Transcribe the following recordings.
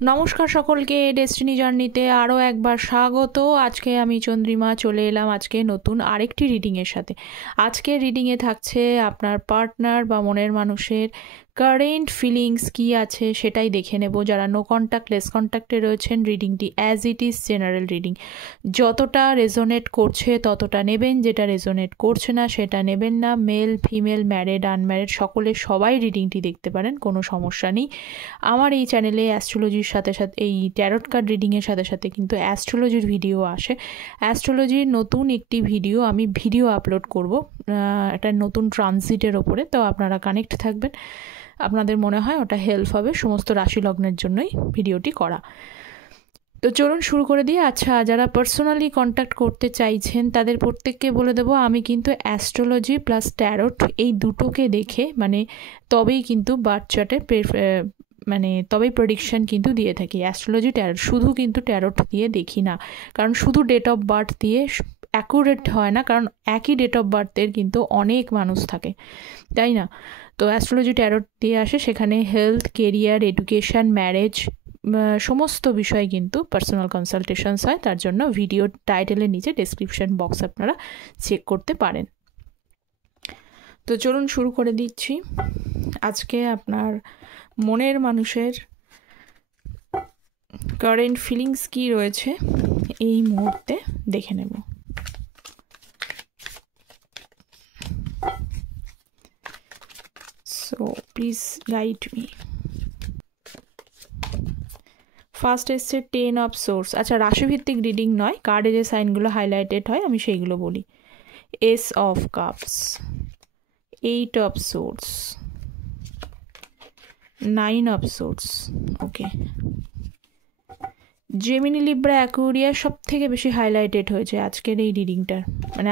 নমস্কার সকলকে, ডেস্টিনি জার্নিতে আরও একবার স্বাগত। আজকে আমি চন্দ্রিমা চলে এলাম আজকে নতুন আরেকটি রিডিংয়ের সাথে। আজকে রিডিংয়ে থাকছে আপনার পার্টনার বা মনের মানুষের কারেন্ট ফিলিংস কী আছে সেটাই দেখে নেব। যারা নো কন্ট্যাক্ট লেস কন্ট্যাক্টে রয়েছেন, রিডিংটি as it is general reading. যতটা রেজোনেট করছে ততটা নেবেন, যেটা রেজোনেট করছে না সেটা নেবেন না। মেল ফিমেল ম্যারিড আনম্যারিড সবাই রিডিংটি দেখতে পারেন, কোনো সমস্যা নেই। আমার এই চ্যানেলে অ্যাস্ট্রোলজির সাথে সাথে এই ট্যারট কার্ড রিডিংয়ের সাথে সাথে কিন্তু অ্যাস্ট্রোলজির ভিডিও আসে। অ্যাস্ট্রোলজির নতুন একটি ভিডিও আপলোড করব একটা নতুন ট্রানজিটের ওপরে, তো আপনারা কানেক্ট থাকবেন। আপনাদের মনে হয় ওটা হেল্প হবে, সমস্ত রাশি লগ্নের জন্যই ভিডিওটি করা। তো চলুন শুরু করে দিয়ে। আচ্ছা, যারা পার্সোনালি কন্ট্যাক্ট করতে চাইছেন তাদের প্রত্যেককে বলে দেবো, আমি কিন্তু অ্যাস্ট্রোলজি প্লাস ট্যারট এই দুটোকে দেখে তবেই কিন্তু বার্থ চার্টে তবেই প্রেডিকশন কিন্তু দিয়ে থাকি। অ্যাস্ট্রোলজি ট্যারট শুধু কিন্তু ট্যারট দিয়ে দেখি না, কারণ শুধু ডেট অফ বার্থ দিয়ে অ্যাকুরেট হয় না, কারণ একই ডেট অফ বার্থের কিন্তু অনেক মানুষ থাকে, তাই না? তো অ্যাস্ট্রোলজি ট্যারট দিয়ে আসে, সেখানে হেলথ, কেরিয়ার, এডুকেশন, ম্যারেজ সমস্ত বিষয়ে কিন্তু পার্সোনাল কনসালটেশনস হয়। তার জন্য ভিডিও টাইটেলের নিচে ডেসক্রিপশন বক্স আপনারা চেক করতে পারেন। তো চলুন শুরু করে দিচ্ছি। আজকে আপনার মনের মানুষের কারেন্ট ফিলিংস কি রয়েছে এই মুহূর্তে দেখে নেব। So please guide me. First এসছে 10 অফ সোর্স। আচ্ছা, রাশিভিত্তিক রিডিং নয়, কার্ডে যে সাইনগুলো হাইলাইটেড হয় আমি সেইগুলো বলি। Ace of cups, 8 of swords, 9 of swords. Okay, Gemini, Libra, Aquarius সব থেকে বেশি হাইলাইটেড হয়েছে আজকের এই রিডিংটার।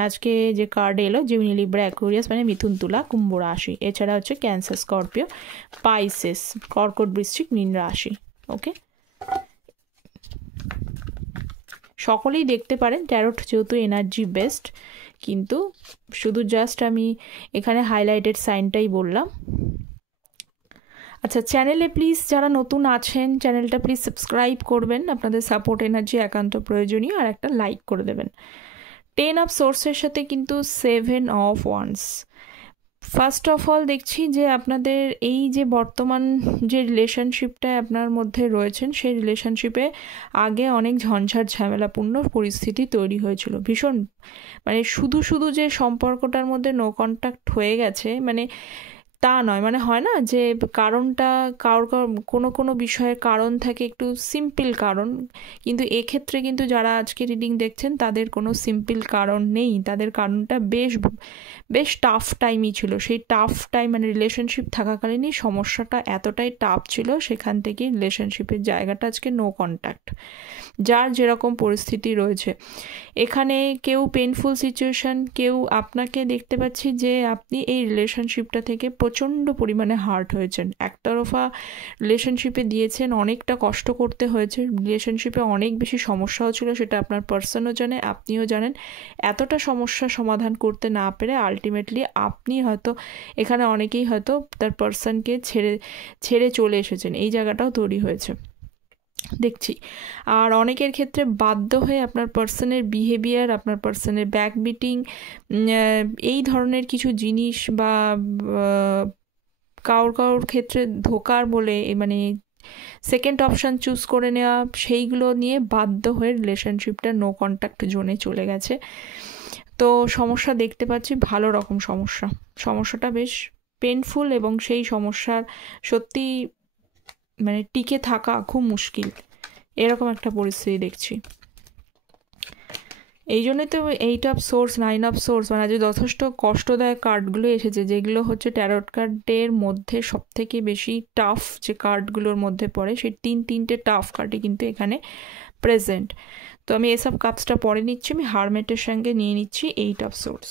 আজকে যে কার্ড এলো জেমিনি, লিব্রা, অ্যাকুয়ারিয়াস মিথুন, তুলা, কুম্ভ রাশি। এছাড়া হচ্ছে ক্যান্সার, স্করপিও, পাইসেস, কর্কট, বৃশ্চিক, মীন রাশি। ওকে, সকলেই দেখতে পারেন ট্যারট যেহেতু এনার্জি বেসড, কিন্তু শুধু জাস্ট আমি এখানে হাইলাইটেড সাইনটাই বললাম। আচ্ছা, চ্যানেলে প্লিজ যারা নতুন আছেন চ্যানেলটা প্লিজ সাবস্ক্রাইব করবেন, আপনাদের সাপোর্ট এনার্জি একান্ত প্রয়োজনীয়, আর একটা লাইক করে দেবেন। 10 অফ সোর্সের সাথে কিন্তু 7 of wands. First of all দেখছি যে আপনাদের এই যে বর্তমান যে রিলেশনশিপটায় আপনার মধ্যে রয়েছেন, সেই রিলেশনশিপে আগে অনেক ঝঞ্ঝাট ঝামেলাপূর্ণ পরিস্থিতি তৈরি হয়েছিল। ভীষণ শুধু যে সম্পর্কটার মধ্যে নো কন্ট্যাক্ট হয়ে গেছে তা নয়। হয় না যে কারণটা কোনো বিষয়ের কারণ থাকে একটু সিম্পল কারণ, কিন্তু এক্ষেত্রে কিন্তু যারা আজকে রিডিং দেখছেন তাদের কোনো সিম্পল কারণ নেই। তাদের কারণটা বেশ টাফ টাইমই ছিল। সেই টাফ টাইম রিলেশনশিপ থাকাকালীনই সমস্যাটা এতটাই টাফ ছিল, সেখান থেকে রিলেশনশিপের জায়গাটা আজকে নো কন্ট্যাক্ট। যার যেরকম পরিস্থিতি রয়েছে এখানে, কেউ পেনফুল সিচুয়েশন, কেউ আপনাকে দেখতে পাচ্ছি যে আপনি এই রিলেশনশিপটা থেকে প্রচণ্ড পরিমাণে হার্ট হয়েছেন। একতরফা রিলেশনশিপে দিয়েছেন, অনেকটা কষ্ট করতে হয়েছে, রিলেশনশিপে অনেক বেশি সমস্যাও ছিল, সেটা আপনার পার্সনও জানে, আপনিও জানেন। এতটা সমস্যা সমাধান করতে না পেরে আলটিমেটলি আপনি হয়তো এখানে অনেকেই হয়তো তার পার্সনকে ছেড়ে চলে এসেছেন, এই জায়গাটাও তৈরি হয়েছে দেখছি। আর অনেকের ক্ষেত্রে বাধ্য হয়ে আপনার পার্সনের বিহেভিয়ার, আপনার পার্সনের ব্যাকবিটিং, এই ধরনের কিছু জিনিস বা কারোর ক্ষেত্রে ধোকার বলে সেকেন্ড অপশান চুজ করে নেওয়া, সেইগুলো নিয়ে বাধ্য হয়ে রিলেশনশিপটা নো কন্ট্যাক্ট জোনে চলে গেছে। তো সমস্যা দেখতে পাচ্ছি, ভালো রকম সমস্যাটা বেশ পেনফুল, এবং সেই সমস্যার সত্যি টিকে থাকা খুব মুশকিল, এরকম একটা পরিস্থিতি দেখছি। এই জন্যই তো 8 অফ সোর্স, 9 অফ সোর্স যে যথেষ্ট কষ্টদায়ক কার্ডগুলো এসেছে, যেগুলো হচ্ছে ট্যারট কার্ডের মধ্যে সব থেকে বেশি টাফ যে কার্ডগুলোর মধ্যে পড়ে, সেই তিনটে টাফ কার্ডই কিন্তু এখানে প্রেজেন্ট। তো আমি এসব কাপসটা পরে নিচ্ছি, আমি হারমেটের সঙ্গে নিয়ে নিচ্ছি 8 অফ সোর্স।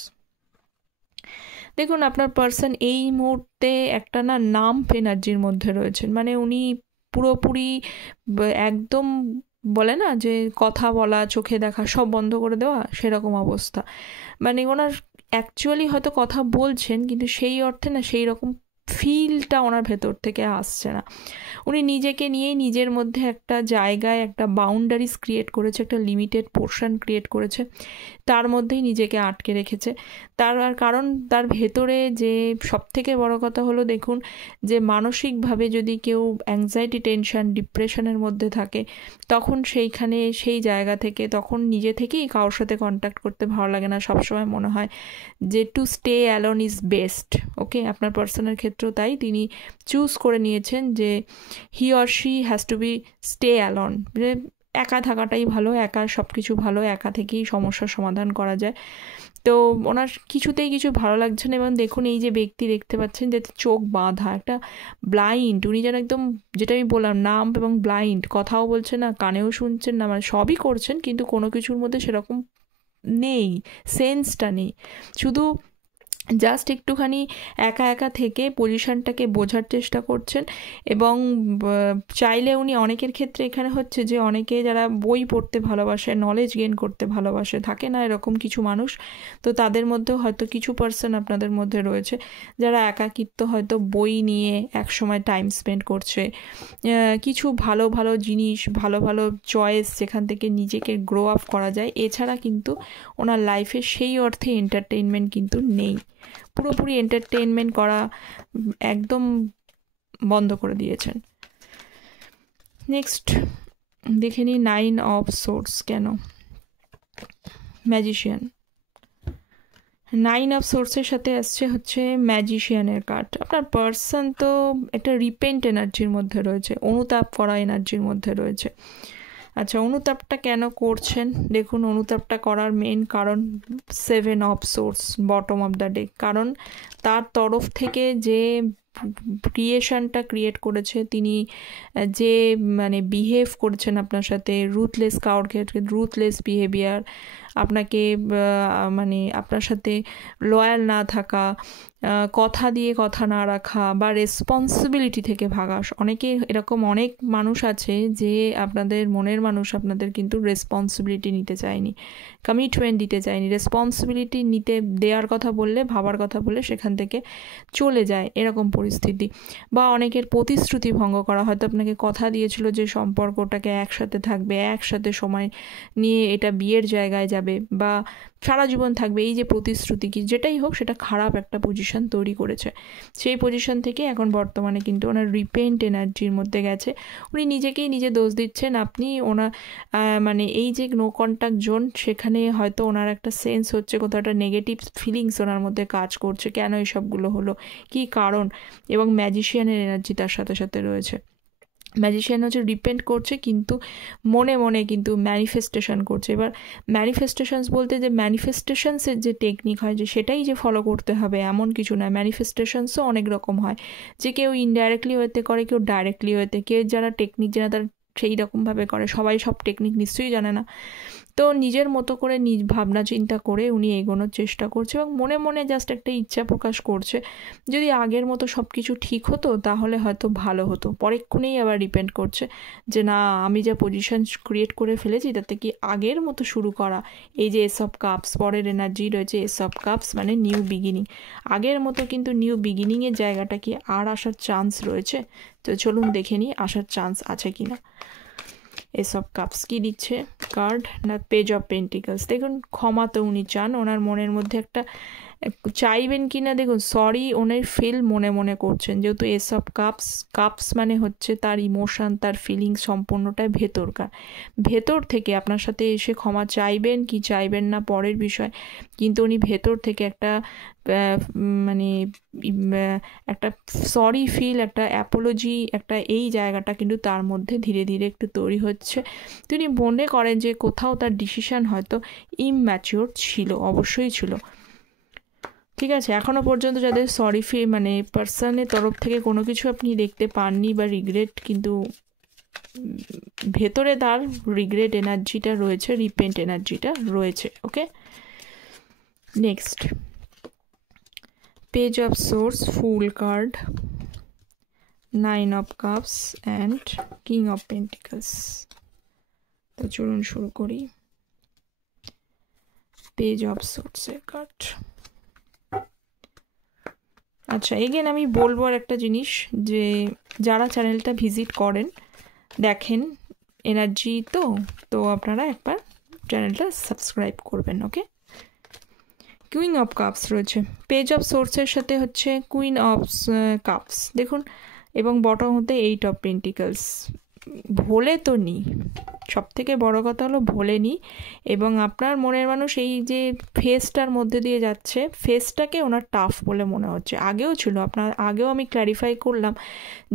দেখুন, আপনার পার্সন এই মুহূর্তে একটা নাম্ব এনার্জির মধ্যে রয়েছেন। উনি পুরোপুরি একদম বলে না যে কথা বলা, চোখে দেখা সব বন্ধ করে দেওয়া, সেরকম অবস্থা। ওনার অ্যাকচুয়ালি হয়তো কথা বলছেন, কিন্তু সেই অর্থে সেই রকম ফিলটা ওনার ভেতর থেকে আসছে না। উনি নিজেকে নিয়েই নিজের মধ্যে একটা জায়গায় একটা বাউন্ডারিজ ক্রিয়েট করেছে, একটা লিমিটেড পোর্শন ক্রিয়েট করেছে, তার মধ্যেই নিজেকে আটকে রেখেছে। তার আর কারণ তার ভেতরে যে সবথেকে বড় কথা হলো, দেখুন যে মানসিকভাবে যদি কেউ অ্যাংজাইটি, টেনশন, ডিপ্রেশনের মধ্যে থাকে, তখন সেইখানে সেই জায়গা থেকে তখন নিজে থেকেই কারোর সাথে কন্ট্যাক্ট করতে ভালো লাগে না। সবসময় মনে হয় যে to stay alone is best. Okay, আপনার পার্সনের ক্ষেত্রেও তাই, তিনি চুজ করে নিয়েছেন যে he or she has to be stay alone, যে একা থাকাটাই ভালো, একা সব কিছু ভালো, একা থেকেই সমস্যার সমাধান করা যায়। তো ওনার কিছুতেই কিছু ভালো লাগছে না। এবং দেখুন এই যে ব্যক্তি দেখতে পাচ্ছেন যে চোখ বাঁধা, একটা ব্লাইন্ড, উনি যেন একদম, যেটা আমি বললাম, নাম এবং ব্লাইন্ড, কথাও বলছেন না, কানেও শুনছেন না, মানে সবই করছেন কিন্তু কোনো কিছুর মধ্যে সেরকম নেই, সেন্সটা নেই। শুধু জাস্ট একটুখানি একা একা থেকে পজিশনটাকে বোঝার চেষ্টা করছেন। এবং চাইলে উনি, অনেকের ক্ষেত্রে এখানে হচ্ছে যে অনেকে যারা বই পড়তে ভালোবাসে, নলেজ গেইন করতে ভালোবাসে, থাকে না এরকম কিছু মানুষ, তো তাদের মধ্যেও হয়তো কিছু পার্সন আপনাদের মধ্যে রয়েছে যারা একাকিত্ব হয়তো বই নিয়ে একসময় টাইম স্পেন্ড করছে, কিছু ভালো ভালো জিনিস, ভালো ভালো চয়েস যেখান থেকে নিজেকে গ্রো আপ করা যায়। এছাড়া কিন্তু ওনার লাইফে সেই অর্থে এন্টারটেইনমেন্ট কিন্তু নেই, পুরোপুরি এন্টারটেইনমেন্ট করা একদম বন্ধ করে দিয়েছেন। নেক্সট দেখে নিই 9 অফ সোর্স কেন, ম্যাজিশিয়ান। 9 অফ সোর্সের সাথে আসছে হচ্ছে ম্যাজিশিয়ানের কার্ড। আপনার পার্সন তো একটা রিপেন্ট এনার্জির মধ্যে রয়েছে, অনুতাপ করা এনার্জির মধ্যে রয়েছে। আচ্ছা, অনুতাপটা কেন করছেন? দেখুন, অনুতাপটা করার মেন কারণ 7 of swords, bottom of the deck. কারণ তার তরফ থেকে যে ক্রিয়েশনটা ক্রিয়েট করেছে, তিনি যে মানে বিহেভ করেছেন আপনার সাথে, রুথলেস, কারোর ক্ষেত্রে রুথলেস বিহেভিয়ার, আপনাকে মানে আপনার সাথে লয়াল না থাকা, কথা দিয়ে কথা না রাখা, বা রেসপন্সিবিলিটি থেকে ভাগা। অনেকে এরকম, অনেক মানুষ আছে যে আপনাদের মনের মানুষ আপনাদের কিন্তু রেসপন্সিবিলিটি নিতে চায়নি, কমিটমেন্ট দিতে চায়নি, রেসপন্সিবিলিটি নিতে দেওয়ার কথা বললে, ভাবার কথা বললে সেখান থেকে চলে যায়, এরকম পরিস্থিতি। বা অনেকের প্রতিশ্রুতি ভঙ্গ করা, হয়তো আপনাকে কথা দিয়েছিল যে সম্পর্কটাকে একসাথে থাকবে, একসাথে সময় নিয়ে এটা বিয়ের জায়গায় যাবে বা সারা জীবন থাকবে, এই যে প্রতিশ্রুতি, কি যেটাই হোক সেটা খারাপ একটা পজিশন তৈরি করেছে। সেই পজিশন থেকে এখন বর্তমানে কিন্তু ওনার রিপেন্ট এনার্জির মধ্যে গেছে, উনি নিজেকেই নিজে দোষ দিচ্ছেন। আপনি ওনার মানে এই যে নো কন্ট্যাক্ট জোন, সেখানে হয়তো ওনার একটা সেন্স হচ্ছে, কোথাও একটা নেগেটিভ ফিলিংস ওনার মধ্যে কাজ করছে, কেন এইসবগুলো হলো, কি কারণ। এবং ম্যাজিশিয়ানের এনার্জি তার সাথে সাথে রয়েছে। ম্যাজিশিয়ান হচ্ছে ডিপেন্ড করছে, কিন্তু মনে মনে কিন্তু ম্যানিফেস্টেশন করছে। এবার ম্যানিফেস্টেশনস বলতে যে ম্যানিফেস্টেশনসের যে টেকনিক হয়, যে সেটাই যে ফলো করতে হবে এমন কিছু না। ম্যানিফেস্টেশনসও অনেক রকম হয়, যে কেউ ইনডাইরেক্টলি হতে করে, কেউ ডাইরেক্টলি হতে, কেউ যারা টেকনিক জানে তারা সেই রকমভাবে করে, সবাই সব টেকনিক নিশ্চয়ই জানে না। তো নিজের মতো করে নিজ ভাবনা চিন্তা করে উনি এগোনোর চেষ্টা করছে এবং মনে মনে জাস্ট একটা ইচ্ছা প্রকাশ করছে, যদি আগের মতো সব কিছু ঠিক হতো তাহলে হয়তো ভালো হতো। পরেক্ষণেই আবার ডিপেন্ড করছে যে না, আমি যা পজিশন ক্রিয়েট করে ফেলেছি তাতে কি আগের মতো শুরু করা। এই যে এস অফ কাপস, পরের এনার্জি রয়েছে এস অফ কাপস, মানে নিউ বিগিনিং। আগের মতো কিন্তু নিউ বিগিনিংয়ের জায়গাটা কি আর আসার চান্স রয়েছে? তো চলুন দেখে নিই আসার চান্স আছে কিনা। এস অফ কাপস কি দিচ্ছে কার্ড না, পেজ অফ পেন্টিকলস। দেখুন, ক্ষমা তো উনি চান, ওনার মনের মধ্যে একটা চাইবেন কি না, দেখুন সরি ওনার ফিল মনে মনে করছেন, যেহেতু এস অফ কাপস, কাপস মানে হচ্ছে তার ইমোশন, তার ফিলিংস সম্পূর্ণটাই ভেতরকার, ভেতর থেকে আপনার সাথে এসে ক্ষমা চাইবেন কি চাইবেন না পরের বিষয়, কিন্তু উনি ভেতর থেকে একটা মানে একটা সরি ফিল, একটা অ্যাপোলজি, একটা এই জায়গাটা কিন্তু তার মধ্যে ধীরে ধীরে একটু তৈরি হচ্ছে। তিনি মনে করেন যে কোথাও তার ডিসিশন হয়তো ইমম্যাচিওর ছিল, অবশ্যই ছিল। ঠিক আছে, এখনও পর্যন্ত যাদের সরি ফিল মানে পার্সনের তরফ থেকে কোনো কিছু আপনি দেখতে পাননি বা রিগ্রেট, কিন্তু ভেতরে তার রিগ্রেট এনার্জিটা রয়েছে, রিপেন্ট এনার্জিটা রয়েছে। Okay, next page of swords, fool card, 9 of cups and king of pentacles. তো চলুন শুরু করি পেজ অফ সোর্সের কার্ড। আচ্ছা, এগেন আমি বলবো আর একটা জিনিস, যে যারা চ্যানেলটা ভিজিট করেন, দেখেন এনার্জি, তো আপনারা একবার চ্যানেলটা সাবস্ক্রাইব করবেন। ওকে, কুইন অফ কাপস রয়েছে, পেজ অফ সোর্সের সাথে হচ্ছে কুইন অফ কাপস দেখুন, এবং বটম হতে 8 অফ পেন্টিকলস। ভোলে তো নি, সব থেকে বড় কথা হলো ভোলে নি। এবং আপনার মনের মানুষ এই যে ফেসটার মধ্যে দিয়ে যাচ্ছে, ফেসটাকে ওনার টাফ বলে মনে হচ্ছে। আগেও ছিল, আগেও আমি ক্ল্যারিফাই করলাম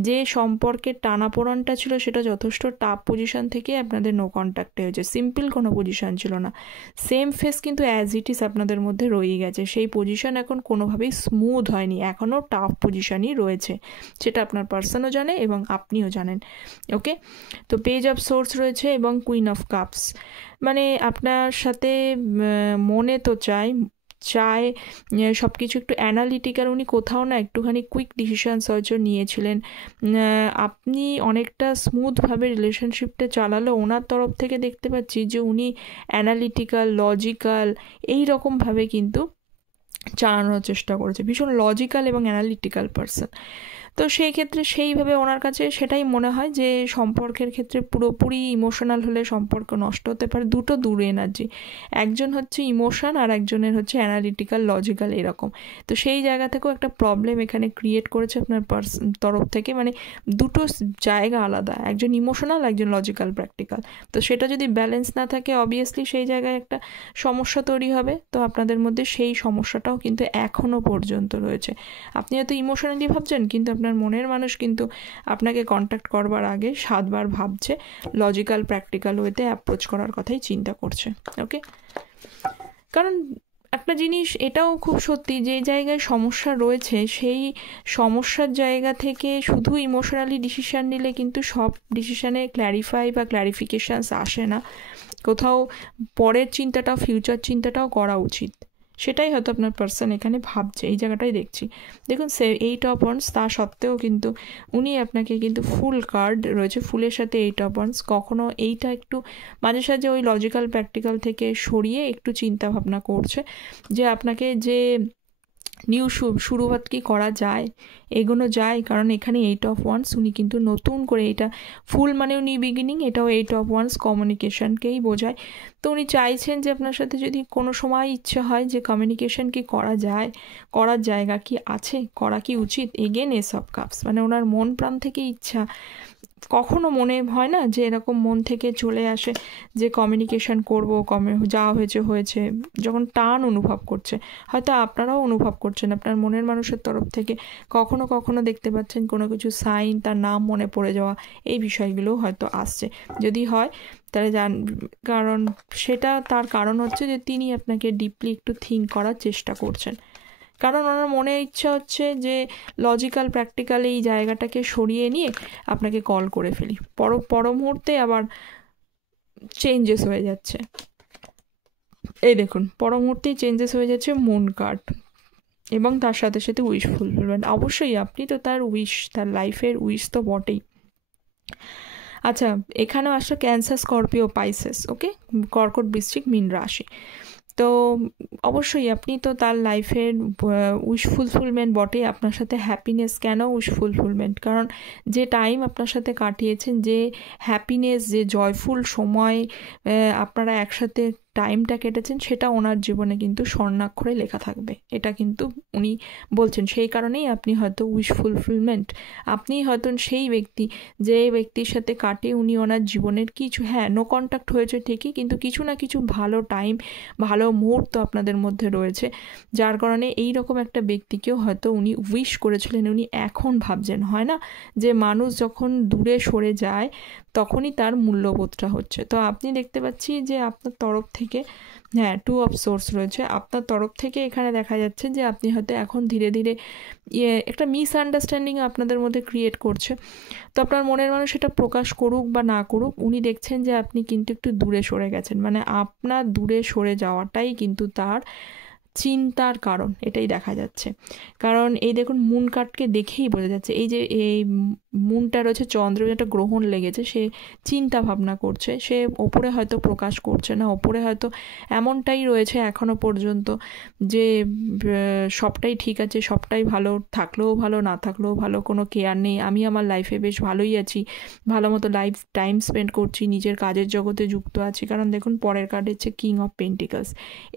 যে সম্পর্কের টানাপোড়ানটা ছিল সেটা যথেষ্ট টাফ পজিশন থেকে আপনাদের নো কন্ট্যাক্টে হয়েছে, সিম্পল কোনো পজিশন ছিল না। সেম ফেস কিন্তু অ্যাজ ইট ইজ আপনাদের মধ্যে রয়েই গেছে, সেই পজিশন এখন কোনোভাবেই স্মুথ হয়নি, এখনও টাফ পজিশনই রয়েছে, সেটা আপনার পার্সনও জানে এবং আপনিও জানেন। ওকে, তো পেজ অফ সোর্স রয়েছে এবং কুইন অফ কাপস, মানে আপনার সাথে মনে তো চায় সব কিছু একটু অ্যানালিটিক্যাল, উনি কোথাও না একটুখানি কুইক ডিসিশনস হয়তো নিয়েছিলেন। আপনি অনেকটা স্মুথভাবে রিলেশনশিপটা চালালো, ওনার তরফ থেকে দেখতে পাচ্ছি যে উনি অ্যানালিটিক্যাল, লজিক্যাল এই রকমভাবে কিন্তু চালানোর চেষ্টা করেছে, ভীষণ লজিক্যাল এবং অ্যানালিটিক্যাল পারসন। তো সেই ক্ষেত্রে সেইভাবে ওনার কাছে সেটাই মনে হয় যে সম্পর্কের ক্ষেত্রে পুরোপুরি ইমোশনাল হলে সম্পর্ক নষ্ট হতে পারে। দুটো দূরে এনার্জি, একজন হচ্ছে ইমোশন আর একজনের হচ্ছে অ্যানালিটিক্যাল, লজিক্যাল এরকম। তো সেই জায়গা থেকেও একটা প্রবলেম এখানে ক্রিয়েট করেছে আপনার তরফ থেকে, মানে দুটো জায়গা আলাদা, একজন ইমোশনাল, একজন লজিক্যাল, প্র্যাকটিক্যাল। তো সেটা যদি ব্যালেন্স না থাকে অবভিয়াসলি সেই জায়গায় একটা সমস্যা তৈরি হবে। তো আপনাদের মধ্যে সেই সমস্যাটাও কিন্তু এখনও পর্যন্ত রয়েছে। আপনি হয়তো ইমোশনালি ভাবছেন, কিন্তু আপনার মনের মানুষ কিন্তু আপনাকে কন্ট্যাক্ট করবার আগে 7 বার ভাবছে, লজিক্যাল প্র্যাকটিক্যাল ওয়েতে অ্যাপ্রোচ করার কথাই চিন্তা করছে। ওকে, কারণ একটা জিনিস এটাও খুব সত্যি, যে জায়গায় সমস্যা রয়েছে সেই সমস্যার জায়গা থেকে শুধু ইমোশনালি ডিসিশান নিলে কিন্তু সব ডিসিশানে ক্ল্যারিফাই বা ক্ল্যারিফিকেশানস আসে না, কোথাও পরের চিন্তাটাও, ফিউচার চিন্তাটাও করা উচিত। সেটাই হয়তো আপনার পার্সন এখানে ভাবছে, এই জায়গাটাই দেখছি। দেখুন 8 অফ ওয়ান্স, তা সত্ত্বেও কিন্তু উনি আপনাকে কিন্তু ফুল কার্ড রয়েছে, ফুলের সাথে 8 অফ ওয়ান্স। কখনো এইটা একটু মাঝে সাঝে ওই লজিক্যাল প্র্যাকটিক্যাল থেকে সরিয়ে একটু চিন্তা ভাবনা করছে যে আপনাকে যে নিউ শুরুয়াত কি করা যায়, এগোনো যায়। কারণ এখানে 8 অফ ওয়ান্স, উনি কিন্তু নতুন করে, এটা ফুল মানেও নিউ বিগিনিং, এটাও 8 অফ ওয়ান্স কমিউনিকেশনকেই বোঝায়। তো উনি চাইছেন যে আপনার সাথে যদি কোনো সময় ইচ্ছে হয় যে কমিউনিকেশন কি করা যায়, করার জায়গা কি আছে, করা কি উচিত, এগেন এস অফ কাপস, মানে ওনার মন প্রাণ থেকে ইচ্ছা। কখনো মনে হয় না যে এরকম মন থেকে চলে আসে যে কমিউনিকেশন করবো, যা হয়েছে, যখন টান অনুভব করছে, হয়তো আপনারাও অনুভব করছেন আপনার মনের মানুষের তরফ থেকে, কখনো কখনো দেখতে পাচ্ছেন কোনো কিছু সাইন, তার নাম মনে পড়ে যাওয়া, এই বিষয়গুলো হয়তো আসছে। যদি হয় তাহলে কারণ সেটা তার কারণ হচ্ছে যে তিনি আপনাকে ডিপলি একটু থিঙ্ক করার চেষ্টা করছেন, কারণ ওনার মনে ইচ্ছা হচ্ছে যে লজিক্যাল প্র্যাকটিক্যাল এই জায়গাটাকে সরিয়ে নিয়ে আপনাকে কল করে ফেলি, পর মুহূর্তে আবার চেঞ্জেস হয়ে যাচ্ছে। এই দেখুন, পর মুহূর্তেই চেঞ্জেস হয়ে যাচ্ছে মুন কার্ড, এবং তার সাথে সাথে উইশ ফুলফিলমেন্ট। অবশ্যই আপনি তো তার উইশ, তার লাইফের উইশ তো বটেই। আচ্ছা, এখানেও আসলে ক্যান্সার, স্করপিও, পাইসেস, ওকে, কর্কট, বৃশ্চিক, মীন রাশি। তো অবশ্যই আপনি তো তার লাইফের উইশ ফুলফিলমেন্ট বটে, আপনার সাথে হ্যাপিনেস। কেন উইশ ফুলফিলমেন্ট? কারণ যে টাইম আপনার সাথে কাটিয়েছেন, যে হ্যাপিনেস, যে জয়ফুল সময় আপনারা একসাথে টাইমটা কেটেছেন, সেটা ওনার জীবনে কিন্তু স্বর্ণাক্ষরে লেখা থাকবে, এটা কিন্তু উনি বলছেন। সেই কারণেই আপনি হয়তো উইশ ফুলফিলমেন্ট, আপনি হয়তো সেই ব্যক্তি যে ব্যক্তির সাথে কাটিয়ে উনি ওনার জীবনের কিছু, হ্যাঁ নো কন্ট্যাক্ট হয়েছে ঠিকই, কিন্তু কিছু না কিছু ভালো টাইম, ভালো মুহূর্ত আপনাদের মধ্যে রয়েছে, যার কারণে এই রকম একটা ব্যক্তিকেও হয়তো উনি উইশ করেছিলেন। উনি এখন ভাবছেন, হয় না যে মানুষ যখন দূরে সরে যায় তখনই তার মূল্যবোধটা হচ্ছে। তো আপনি দেখতে পাচ্ছি যে আপনার তরফ থেকে, হ্যাঁ 2 অফ সোর্স রয়েছে, আপনার তরফ থেকে এখানে দেখা যাচ্ছে যে আপনি হয়তো এখন ধীরে ধীরে একটা মিসআন্ডারস্ট্যান্ডিং আপনাদের মধ্যে ক্রিয়েট করছে। তো আপনার মনের মানুষ সেটা প্রকাশ করুক বা না করুক, উনি দেখছেন যে আপনি কিন্তু একটু দূরে সরে গেছেন, মানে আপনার দূরে সরে যাওয়াটাই কিন্তু তার চিন্তার কারণ এটাই দেখা যাচ্ছে। কারণ এই দেখুন মুন কার্ডকে দেখেই বোঝা যাচ্ছে, এই যে এই মুনটা রয়েছে, চন্দ্র একটা গ্রহণ লেগেছে, সে চিন্তা ভাবনা করছে, সে ওপরে হয়তো প্রকাশ করছে না, ওপরে হয়তো এমনটাই রয়েছে এখনও পর্যন্ত যে সবটাই ঠিক আছে, সবটাই ভালো, থাকলেও ভালো না থাকলেও ভালো, কোনো কেয়ার নেই, আমি আমার লাইফে বেশ ভালোই আছি, ভালো মতো টাইম স্পেন্ড করছি, নিজের কাজের জগতে যুক্ত আছি। কারণ দেখুন পরের কার্ড হচ্ছে কিং অফ পেন্টিকলস।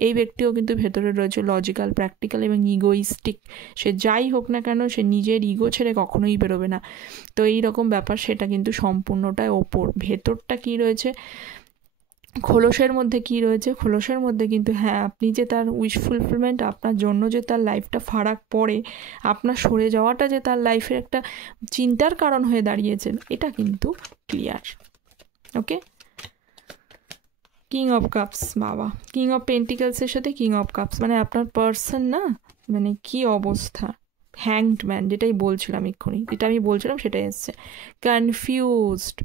এই ব্যক্তিও কিন্তু ভেতরে রয়েছে লজিক্যাল, প্র্যাকটিক্যাল এবং ইগোইস্টিক। সে যাই হোক না কেন সে নিজের ইগো ছেড়ে কখনোই বেরোবে না। তো এই রকম ব্যাপার, সেটা কিন্তু সম্পূর্ণটাই ওপর। ভেতরটা কি রয়েছে, খোলসের মধ্যে কি রয়েছে, খোলসের মধ্যে কিন্তু হ্যাঁ, আপনি যে তার উইশ ফুলফিলমেন্ট, আপনার জন্য যে তার লাইফটা ফারাক পড়ে, আপনার সরে যাওয়াটা যে তার লাইফের একটা চিন্তার কারণ হয়ে দাঁড়িয়েছেন, এটা কিন্তু clear. Okay, king of cups, বাবা, কিং অফ পেন্টিকলসের সাথে কিং অফ কাপস, মানে আপনার পার্সন না, মানে কি অবস্থা, হ্যাংড ম্যান, যেটাই বলছিলাম এক্ষুনি, যেটা আমি বলছিলাম সেটাই এসছে। কনফিউজড,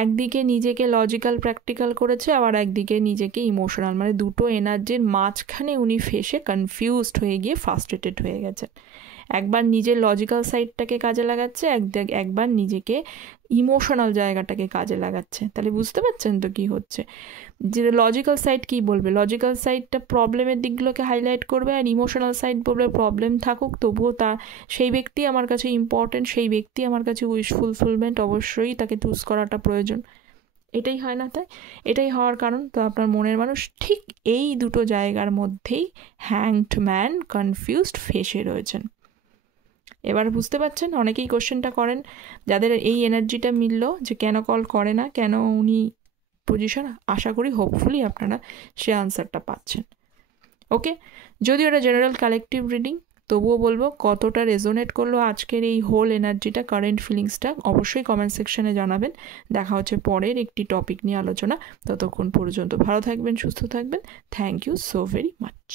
একদিকে নিজেকে লজিক্যাল প্র্যাকটিক্যাল করেছে, আবার একদিকে নিজেকে ইমোশনাল, মানে দুটো এনার্জির মাঝখানে উনি ফেসে কনফিউজড হয়ে গিয়ে ফ্রাস্ট্রেটেড হয়ে গেছেন। একবার নিজের লজিক্যাল সাইডটাকে কাজে লাগাচ্ছে, একবার নিজেকে ইমোশনাল জায়গাটাকে কাজে লাগাচ্ছে। তাহলে বুঝতে পারছেন তো কি হচ্ছে, যে লজিক্যাল সাইড কি বলবে, লজিক্যাল সাইডটা প্রবলেমের দিকগুলোকে হাইলাইট করবে, আর ইমোশনাল সাইড বলবে প্রবলেম থাকুক তবুও সেই ব্যক্তি আমার কাছে ইম্পর্টেন্ট, সেই ব্যক্তি আমার কাছে উইশ ফুলফিলমেন্ট, অবশ্যই তাকে চুজ করাটা প্রয়োজন। এটাই হয় না, তাই এটাই হওয়ার কারণ। তো আপনার মনের মানুষ ঠিক এই দুটো জায়গার মধ্যেই হ্যাংড ম্যান, কনফিউজড ফেসে রয়েছেন। এবার বুঝতে পারছেন, অনেকেই কোশ্চেনটা করেন, যাদের এই এনার্জিটা মিলল যে কেন কল করে না, কেন উনি পজিশন, আশা করি হোপফুলি আপনারা সে আনসারটা পাচ্ছেন। ওকে, যদি ওটা জেনারেল কালেকটিভ রিডিং, তবুও বলবো কতটা রেজোনেট করলো আজকের এই হোল এনার্জিটা, কারেন্ট ফিলিংসটা, অবশ্যই কমেন্ট সেকশনে জানাবেন। দেখা হচ্ছে পরের একটি টপিক নিয়ে আলোচনা। ততক্ষণ পর্যন্ত ভালো থাকবেন, সুস্থ থাকবেন। Thank you so very much.